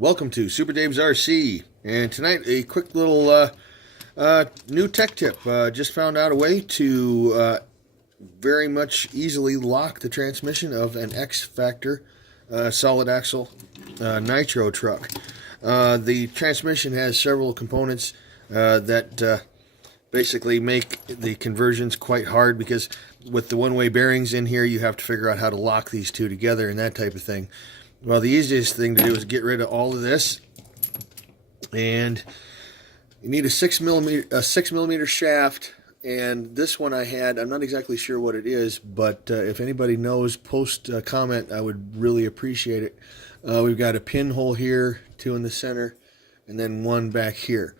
Welcome to Super Dave's RC, and tonight a quick little new tech tip. Just found out a way to very much easily lock the transmission of an X Factor solid axle nitro truck. The transmission has several components that basically make the conversions quite hard, because with the one-way bearings in here, you have to figure out how to lock these two together and that type of thing. Well, the easiest thing to do is get rid of all of this, and you need a 6 millimeter shaft. And this one I had, I'm not exactly sure what it is, but if anybody knows, post comment. I would really appreciate it. We've got a pinhole here, 2 in the center, and then 1 back here.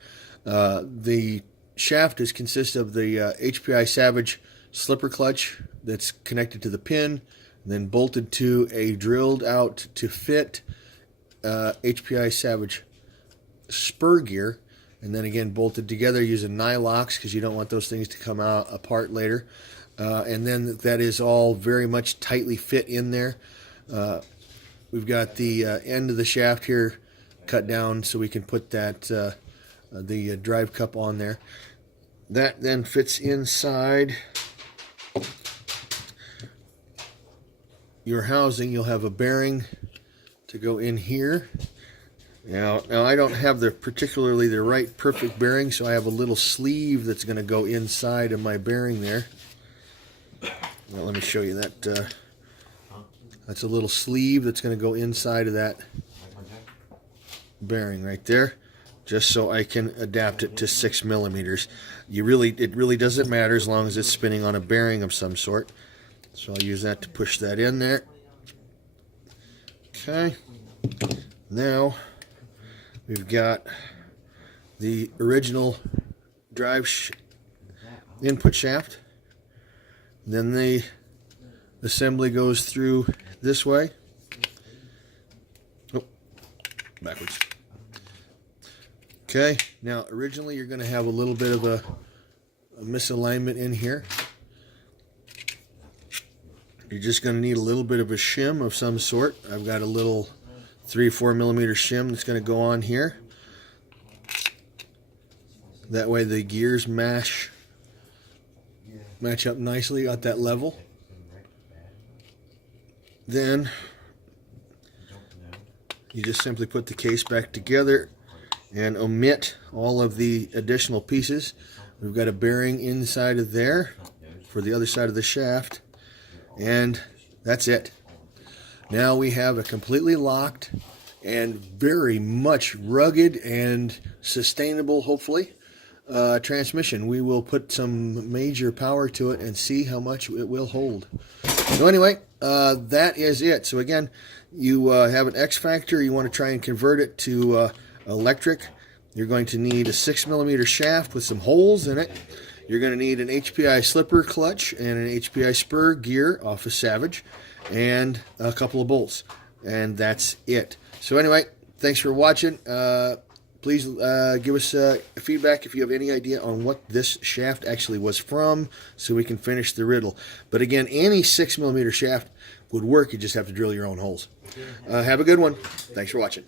The shaft consists of the HPI Savage slipper clutch that's connected to the pin, then bolted to a drilled out to fit HPI Savage spur gear, and then again bolted together using nylocks, because you don't want those things to come out apart later. And then that is all very much tightly fit in there. We've got the end of the shaft here cut down so we can put that the drive cup on there. That then fits inside your housing. You'll have a bearing to go in here. Now I don't have particularly the right perfect bearing, so I have a little sleeve that's going to go inside of my bearing there. Well, let me show you that. That's a little sleeve that's going to go inside of that bearing right there, just so I can adapt it to 6 millimeters. It really doesn't matter as long as it's spinning on a bearing of some sort. So I'll use that to push that in there. Okay. Now we've got the original drive input shaft. Then the assembly goes through this way. Oh, backwards. Okay. Now originally you're going to have a little bit of a misalignment in here. You're just going to need a little bit of a shim of some sort. I've got a little 3 or 4 millimeter shim that's going to go on here. That way the gears match up nicely at that level. Then you just simply put the case back together and omit all of the additional pieces. We've got a bearing inside of there for the other side of the shaft. And that's it. Now we have a completely locked and very much rugged and sustainable, hopefully, transmission. We will put some major power to it and see how much it will hold. So anyway, that is it. So again, you have an X Factor. You want to try and convert it to electric. You're going to need a 6 millimeter shaft with some holes in it. You're going to need an HPI slipper clutch and an HPI spur gear off of Savage, and a couple of bolts. And that's it. So anyway, thanks for watching. Please give us feedback if you have any idea on what this shaft actually was from, so we can finish the riddle. But again, any 6 millimeter shaft would work. You just have to drill your own holes. Have a good one. Thanks for watching.